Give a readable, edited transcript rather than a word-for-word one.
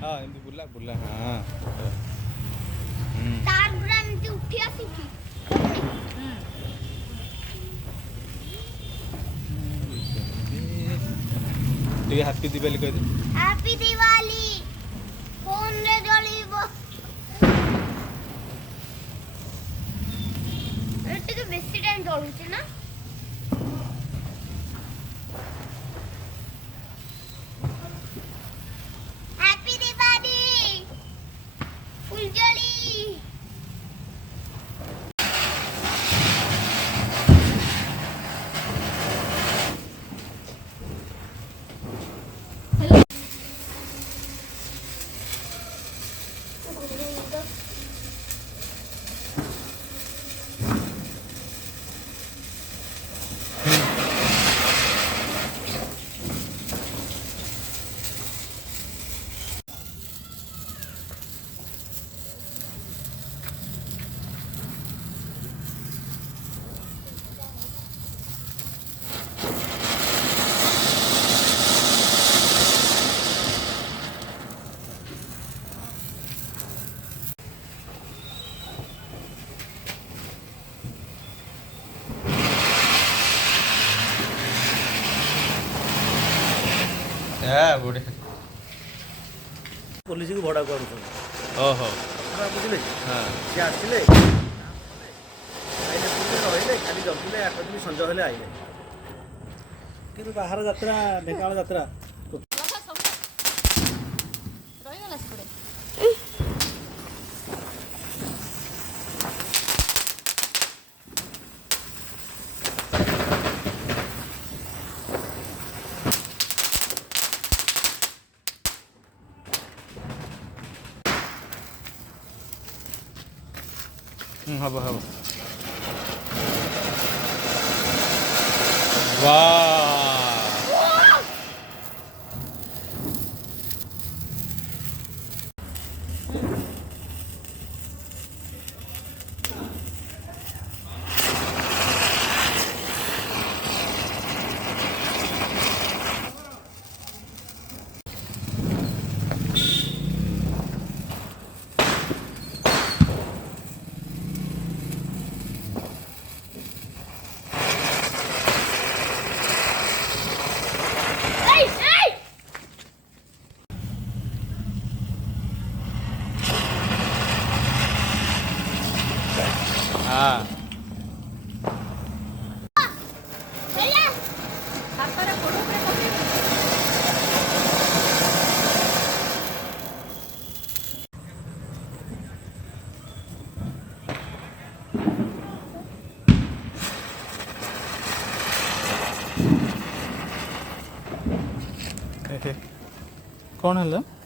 हाँ एमती बुला बुला हाँ तार गुड़ा एमती उठी आसी ठीक हैप्पी दिवाली कह दे हैप्पी दिवाली फोन रे जळीबो एटे के बेसी टाइम जळुची ना हैप्पी दिवाली फुलझड़ी बुढ़े पुलिस को भड़ा कर ओहो बुझे हाँ सी आसले रही खाली जगुले आठ संज हेले आइले कि बाहर जात्रा ढेंकानाल जात्रा हब हब वाह हाँ कौन है